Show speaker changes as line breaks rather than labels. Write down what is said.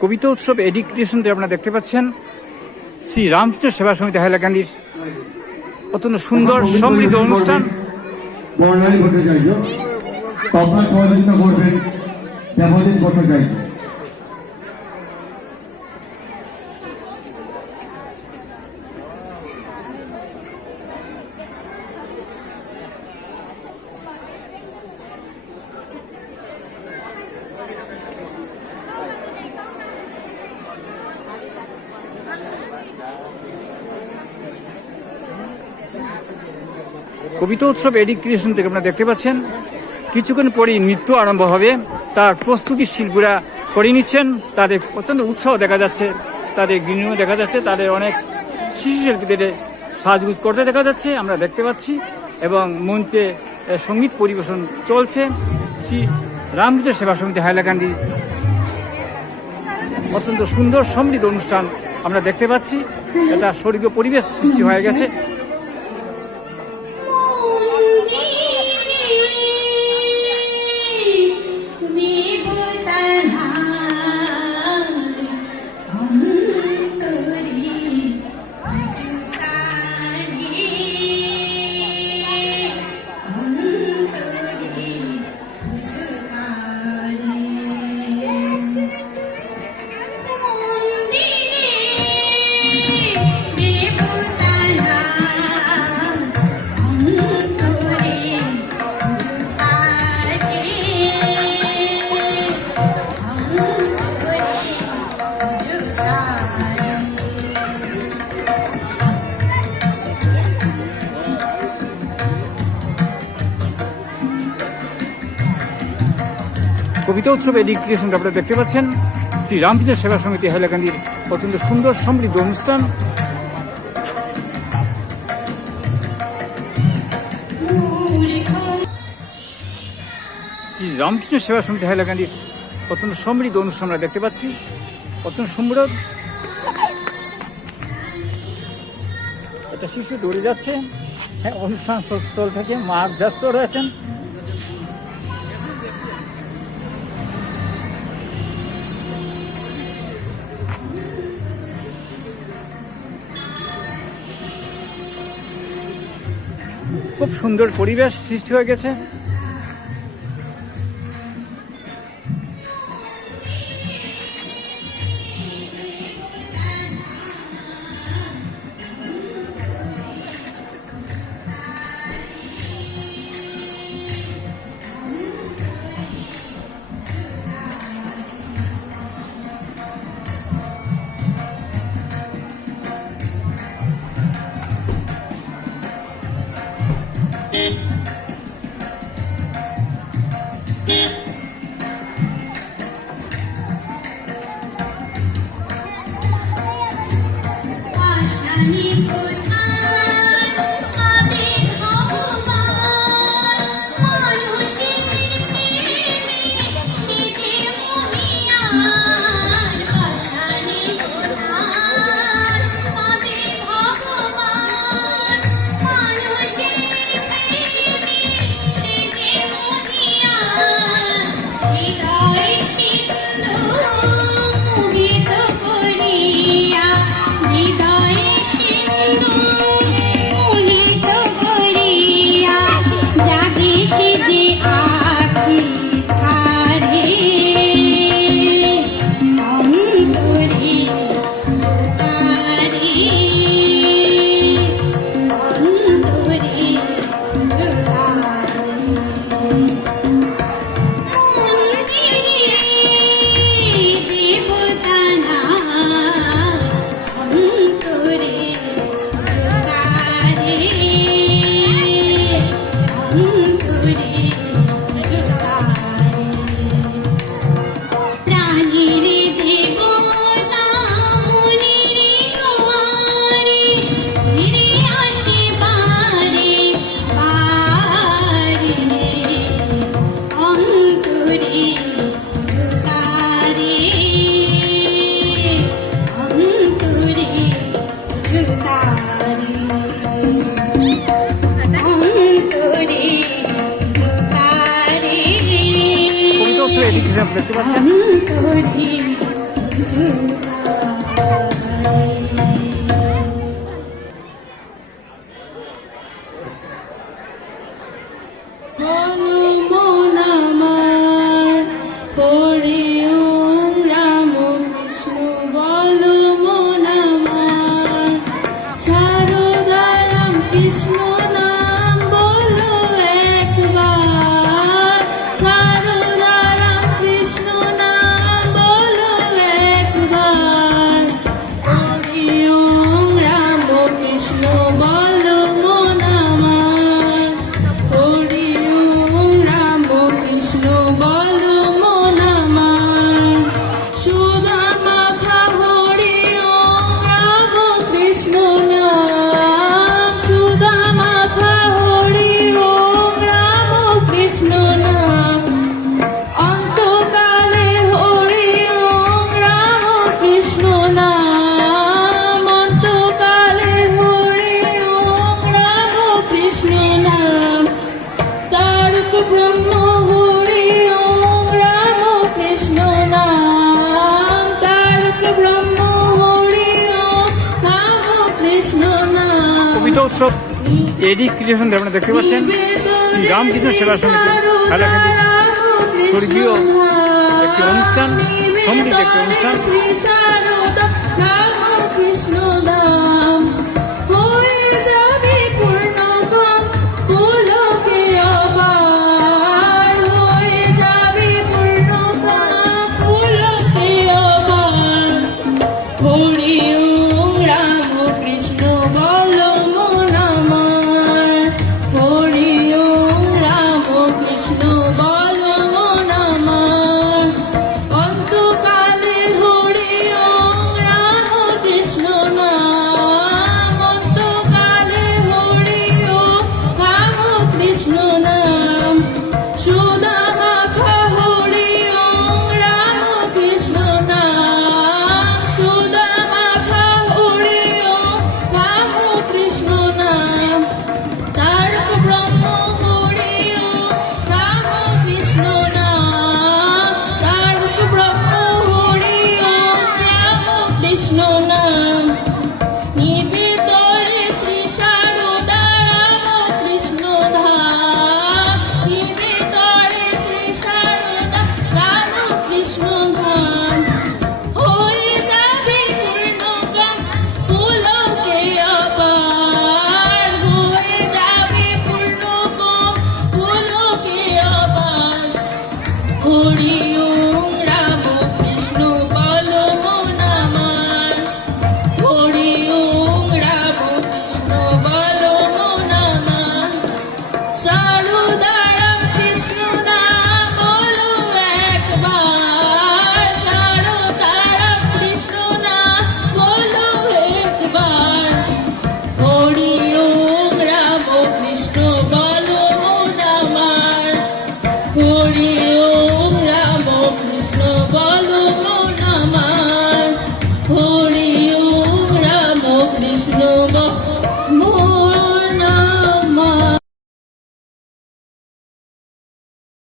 কবিতা উৎসব এডুকেশন আপনারা দেখতে পাচ্ছেন। শ্রী রামকৃষ্ণ সেবা সমিতি হাইলাকান্দির অত্যন্ত সুন্দর সমৃদ্ধ অনুষ্ঠান।
সহযোগিতা করবেন দেবজিৎ ভট্টাচার্য।
কবিতা উৎসব এডুকেশন থেকে আপনারা দেখতে পাচ্ছেন। কিছুক্ষণ পরেই নৃত্য আরম্ভ হবে। তার প্রস্তুতি শিল্পীরা করে নিচ্ছেন। তাদের প্রচণ্ড উৎসাহ দেখা যাচ্ছে। তাদের গৃহ দেখা যাচ্ছে। তাদের অনেক শিশু শিল্পীদের সাজগুজ করতে দেখা যাচ্ছে। আমরা দেখতে পাচ্ছি এবং মঞ্চে সংগীত পরিবেশন চলছে। শ্রী রামকৃষ্ণ সেবা সমিতি হাইলাকান্দি অত্যন্ত সুন্দর সমৃদ্ধ অনুষ্ঠান আমরা দেখতে পাচ্ছি। এটা স্বর্গীয় পরিবেশ সৃষ্টি হয়ে গেছে। কবিতা উৎসব এডুকেশন আপনারা দেখতে পাচ্ছেন শ্রী রামকৃষ্ণ সেবা সমিতি হাইলাকান্দির অত্যন্ত সুন্দর সমৃদ্ধ অনুষ্ঠান। শ্রী রামকৃষ্ণ সেবা সমিতি হাইলাকান্দির অত্যন্ত সমৃদ্ধ অনুষ্ঠান আমরা দেখতে পাচ্ছি। অত্যন্ত সুন্দর। একটা শিশু দৌড়ে যাচ্ছে। হ্যাঁ অনুষ্ঠান স্থল থেকে মা ব্যস্ত রয়েছেন। খুব সুন্দর পরিবেশ সৃষ্টি হয়ে গেছে। Ani দেখতে পাচ্ছেন
নৃত্য উৎসব এরই ক্রিয়েশন আপনি দেখতে পাচ্ছেন। শ্রী রামকৃষ্ণ সেবা সমিতি হাইলাকান্দি স্বর্গীয় একটি অনুষ্ঠান সংগীত একটি অনুষ্ঠান।
for you. ಬಾಳುದ